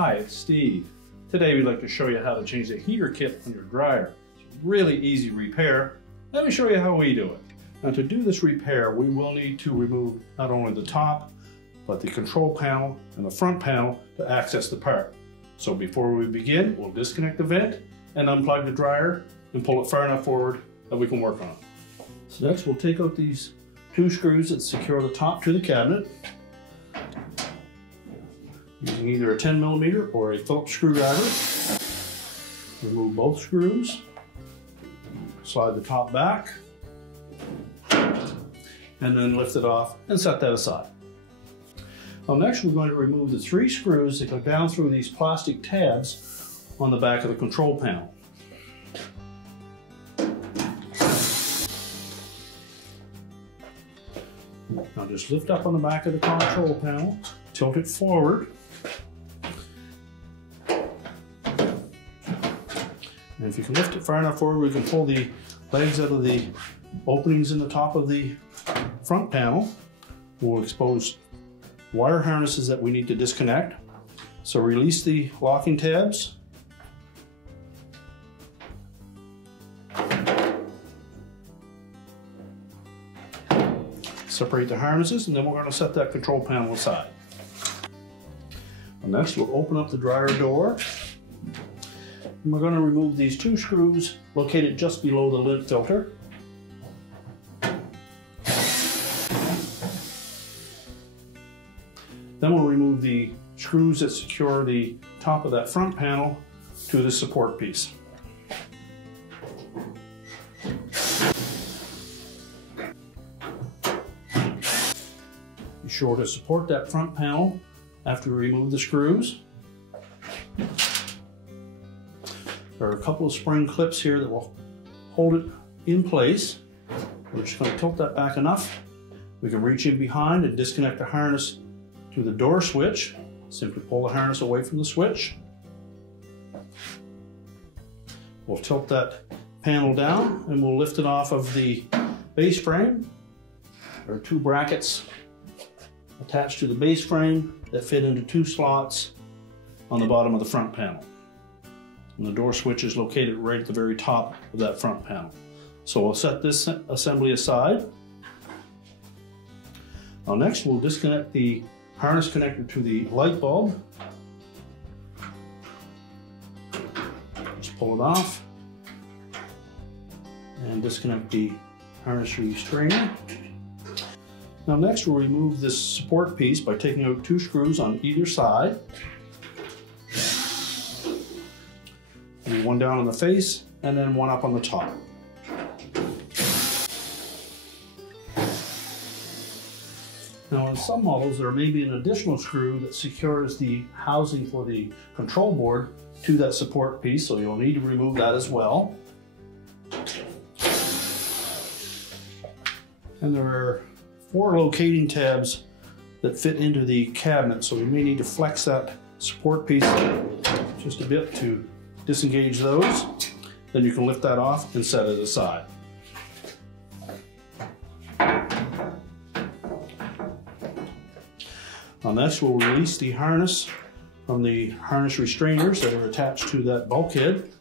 Hi, it's Steve. Today we'd like to show you how to change the heater kit on your dryer. It's a really easy repair. Let me show you how we do it. Now to do this repair, we will need to remove not only the top, but the control panel and the front panel to access the part. So before we begin, we'll disconnect the vent and unplug the dryer and pull it far enough forward that we can work on it. So next we'll take out these two screws that secure the top to the cabinet, using either a 10mm or a Phillips screwdriver. Remove both screws, slide the top back, and then lift it off and set that aside. Now next we're going to remove the 3 screws that go down through these plastic tabs on the back of the control panel. Now just lift up on the back of the control panel, tilt it forward, and if you can lift it far enough forward, we can pull the legs out of the openings in the top of the front panel. We'll expose wire harnesses that we need to disconnect. So release the locking tabs. Separate the harnesses, and then we're going to set that control panel aside. And next we'll open up the dryer door. And we're going to remove these 2 screws located just below the lint filter. Then we'll remove the screws that secure the top of that front panel to the support piece. Be sure to support that front panel after you remove the screws. There are a couple of spring clips here that will hold it in place. We're just going to tilt that back enough. We can reach in behind and disconnect the harness to the door switch. Simply pull the harness away from the switch. We'll tilt that panel down and we'll lift it off of the base frame. There are 2 brackets attached to the base frame that fit into 2 slots on the bottom of the front panel. And the door switch is located right at the very top of that front panel. So we'll set this assembly aside. Now next we'll disconnect the harness connector to the light bulb. Just pull it off and disconnect the harness restrainer. Now next we'll remove this support piece by taking out 2 screws on either side. One down on the face and then one up on the top. Now in some models there may be an additional screw that secures the housing for the control board to that support piece, so you'll need to remove that as well. And there are 4 locating tabs that fit into the cabinet, so we may need to flex that support piece just a bit to disengage those. Then you can lift that off and set it aside. On this, we'll release the harness from the harness restrainers that are attached to that bulkhead.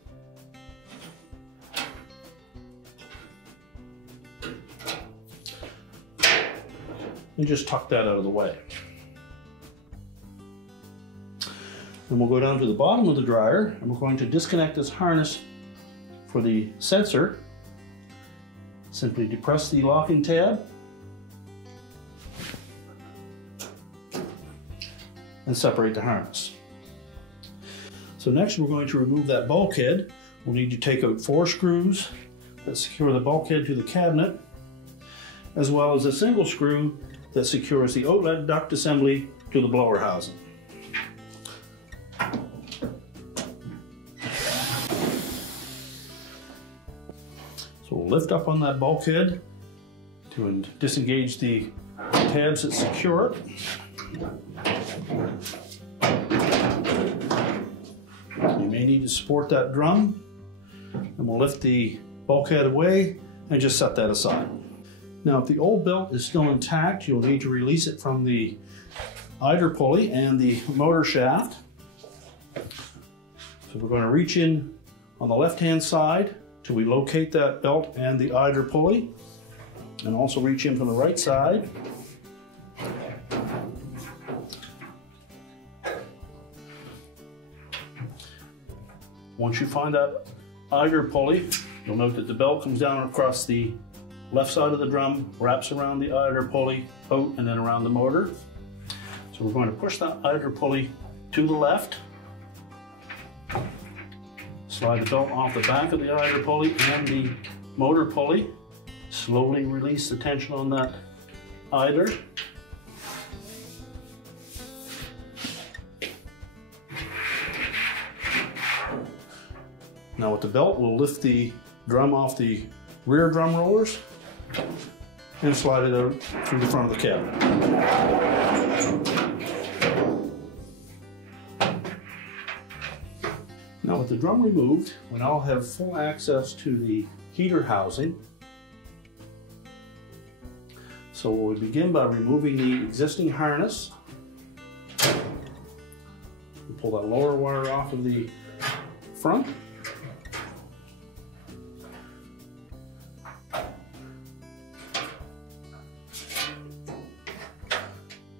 And just tuck that out of the way. Then we'll go down to the bottom of the dryer and we're going to disconnect this harness for the sensor. Simply depress the locking tab and separate the harness. So next we're going to remove that bulkhead. We'll need to take out 4 screws that secure the bulkhead to the cabinet, as well as a single screw that secures the outlet duct assembly to the blower housing. So we'll lift up on that bulkhead to disengage the tabs that secure it. You may need to support that drum, and we'll lift the bulkhead away and just set that aside. Now if the old belt is still intact, you'll need to release it from the idler pulley and the motor shaft. So we're going to reach in on the left-hand side till we locate that belt and the idler pulley, and also reach in from the right side. Once you find that idler pulley, you'll note that the belt comes down across the left side of the drum, wraps around the idler pulley, out and then around the motor. So we're going to push that idler pulley to the left, slide the belt off the back of the idler pulley and the motor pulley, slowly release the tension on that idler. Now with the belt, we'll lift the drum off the rear drum rollers and slide it out through the front of the cab. Now with the drum removed, we now have full access to the heater housing. So we'll begin by removing the existing harness. We'll pull that lower wire off of the front.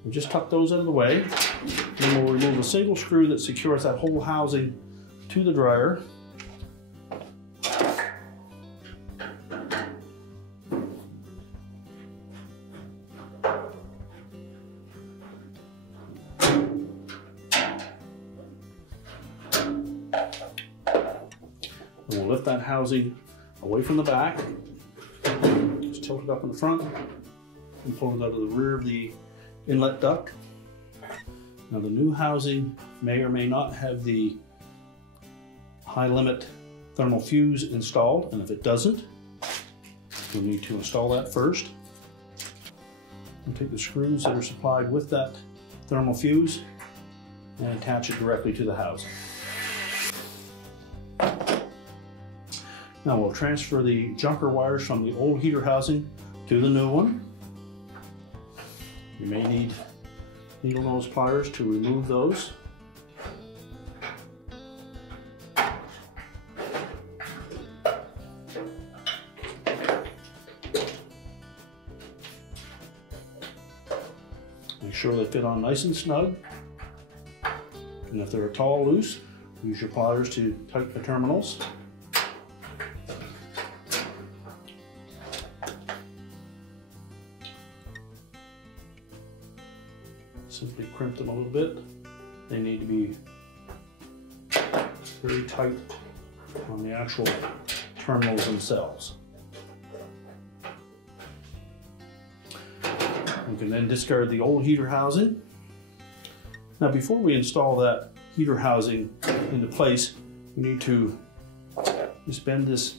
We'll just tuck those out of the way. Then we'll remove a single screw that secures that whole housing to the dryer. And we'll lift that housing away from the back. Just tilt it up in the front and pull it out of the rear of the inlet duct. Now the new housing may or may not have the high limit thermal fuse installed, and if it doesn't, we'll need to install that first. We'll take the screws that are supplied with that thermal fuse and attach it directly to the housing. Now we'll transfer the jumper wires from the old heater housing to the new one. You may need needle nose pliers to remove those. Make sure they fit on nice and snug. And if they're at all loose, use your pliers to tighten the terminals. Simply crimp them a little bit. They need to be very tight on the actual terminals themselves. We can then discard the old heater housing. Now before we install that heater housing into place, we need to just bend this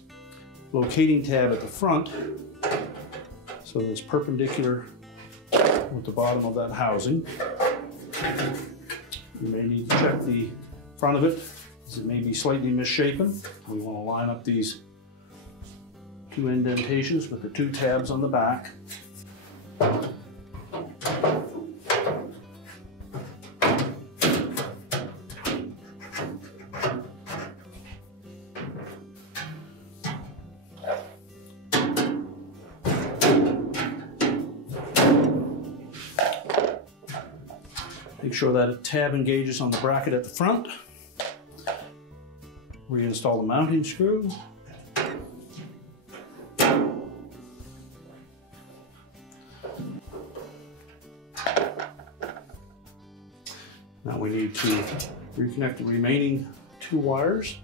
locating tab at the front so that it's perpendicular with the bottom of that housing. You may need to check the front of it as it may be slightly misshapen. We want to line up these two indentations with the two tabs on the back. Make sure that tab engages on the bracket at the front. Reinstall the mounting screw. Now we need to reconnect the remaining two wires.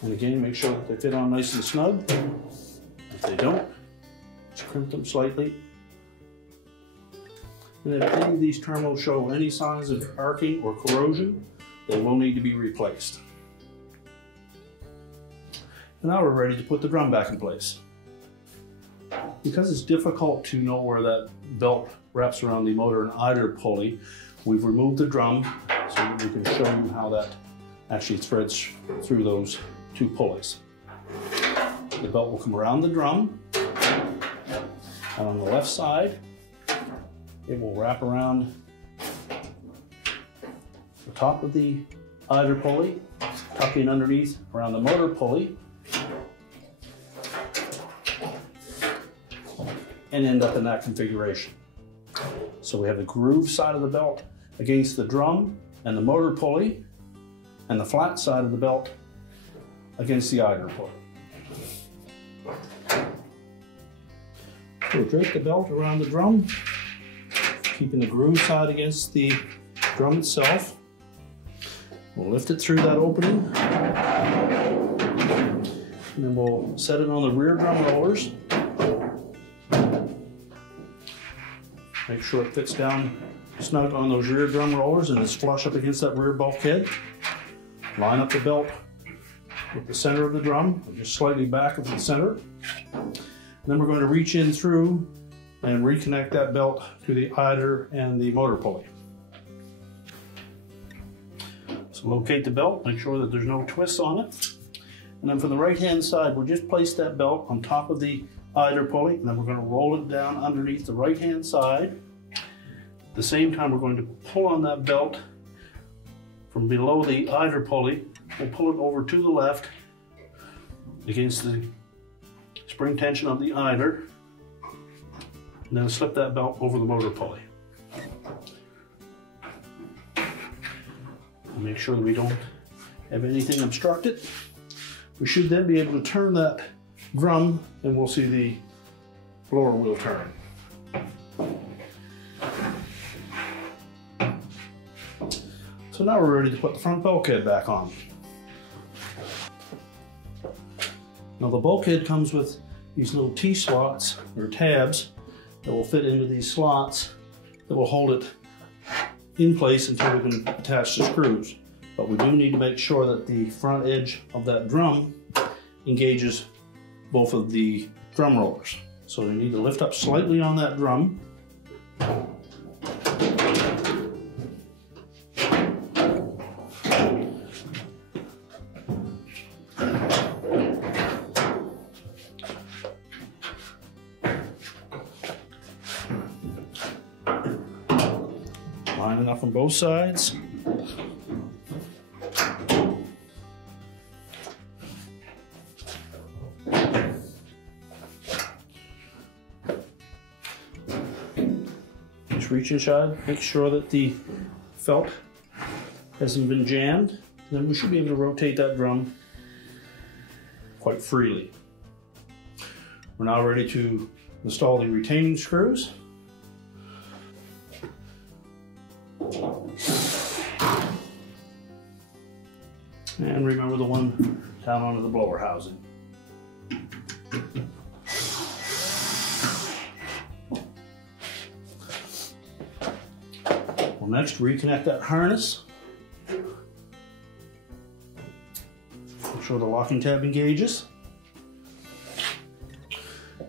And again, make sure that they fit on nice and snug. If they don't, just crimp them slightly. And if any of these terminals show any signs of arcing or corrosion, they will need to be replaced. And now we're ready to put the drum back in place. Because it's difficult to know where that belt wraps around the motor and idler pulley, we've removed the drum so that we can show you how that actually threads through those two pulleys. The belt will come around the drum, and on the left side, it will wrap around the top of the idler pulley, tuck in underneath around the motor pulley, and end up in that configuration. So we have the groove side of the belt against the drum and the motor pulley, and the flat side of the belt against the idler pulley. We'll drape the belt around the drum, keeping the groove side against the drum itself. We'll lift it through that opening, and then we'll set it on the rear drum rollers. Make sure it fits down snug on those rear drum rollers and is flush up against that rear bulkhead. Line up the belt with the center of the drum, or just slightly back of the center. And then we're going to reach in through and reconnect that belt to the idler and the motor pulley. So locate the belt, make sure that there's no twists on it. And then for the right-hand side, we'll just place that belt on top of the idler pulley, and then we're going to roll it down underneath the right-hand side. At the same time, we're going to pull on that belt from below the idler pulley. We'll pull it over to the left against the spring tension of the idler, and then slip that belt over the motor pulley. And make sure that we don't have anything obstructed. We should then be able to turn that drum, and we'll see the blower wheel turn. So now we're ready to put the front bulkhead back on. Now the bulkhead comes with these little T-slots, or tabs, that will fit into these slots that will hold it in place until we can attach the screws. But we do need to make sure that the front edge of that drum engages both of the drum rollers. So we need to lift up slightly on that drum. Line enough on both sides. Just reach inside, make sure that the felt hasn't been jammed. Then we should be able to rotate that drum quite freely. We're now ready to install the retaining screws. And remember the one down onto the blower housing. We'll next reconnect that harness. Make sure the locking tab engages.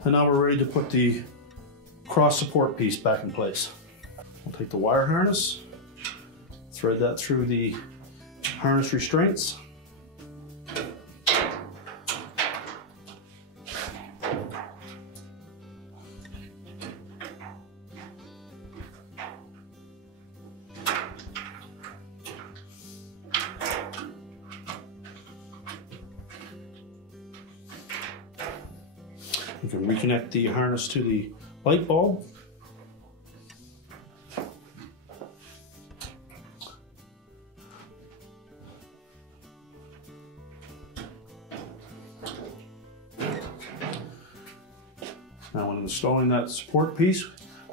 And now we're ready to put the cross support piece back in place. We'll take the wire harness, thread that through the harness restraints. You can reconnect the harness to the light bulb. Now when installing that support piece,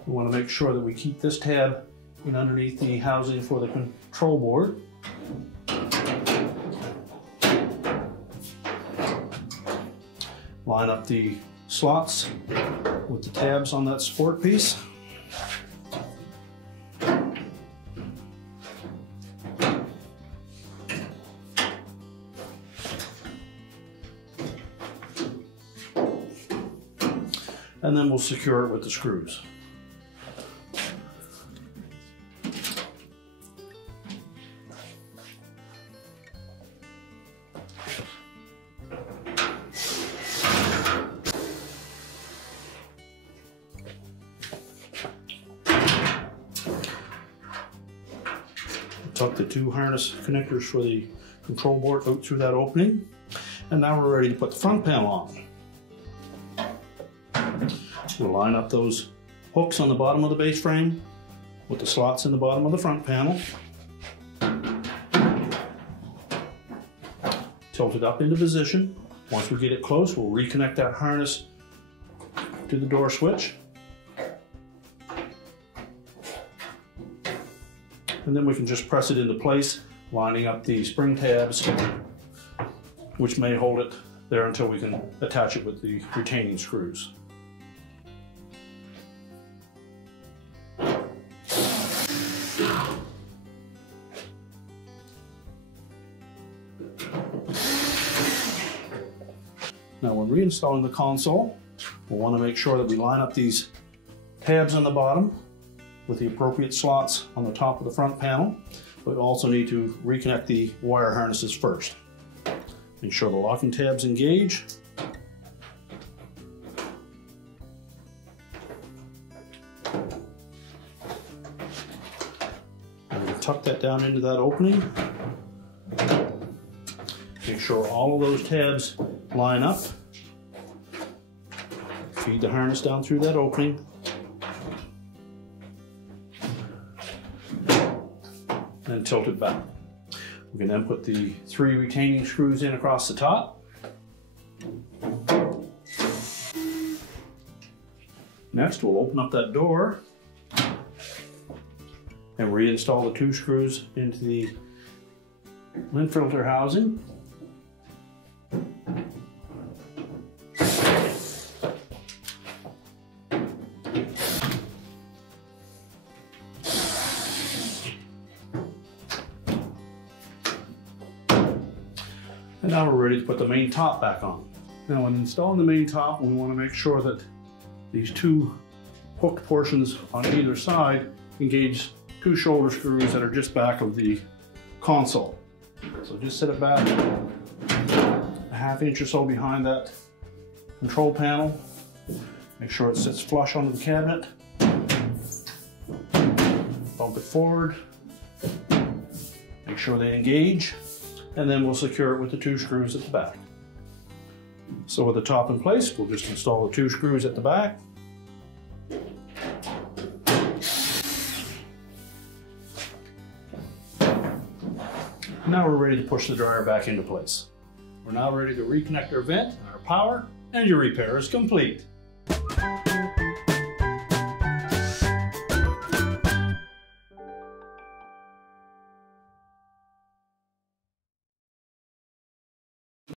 we want to make sure that we keep this tab in underneath the housing for the control board. Line up the slots with the tabs on that support piece. And then we'll secure it with the screws. Tuck the two harness connectors for the control board out through that opening. And now we're ready to put the front panel on. We'll line up those hooks on the bottom of the base frame with the slots in the bottom of the front panel. Tilt it up into position. Once we get it close, we'll reconnect that harness to the door switch. And then we can just press it into place, lining up the spring tabs, which may hold it there until we can attach it with the retaining screws. Now when reinstalling the console, we'll want to make sure that we line up these tabs on the bottom with the appropriate slots on the top of the front panel. We also need to reconnect the wire harnesses first. Make sure the locking tabs engage. And we'll tuck that down into that opening. Make sure all of those tabs line up. Feed the harness down through that opening. And tilt it back. We can then put the 3 retaining screws in across the top. Next, we'll open up that door and reinstall the 2 screws into the lint filter housing. And now we're ready to put the main top back on. Now when installing the main top, we want to make sure that these 2 hooked portions on either side engage 2 shoulder screws that are just back of the console. So just set it back a ½ inch or so behind that control panel. Make sure it sits flush onto the cabinet. Bump it forward. Make sure they engage. And then we'll secure it with the 2 screws at the back. So with the top in place, we'll just install the 2 screws at the back. Now we're ready to push the dryer back into place. We're now ready to reconnect our vent and our power, and your repair is complete.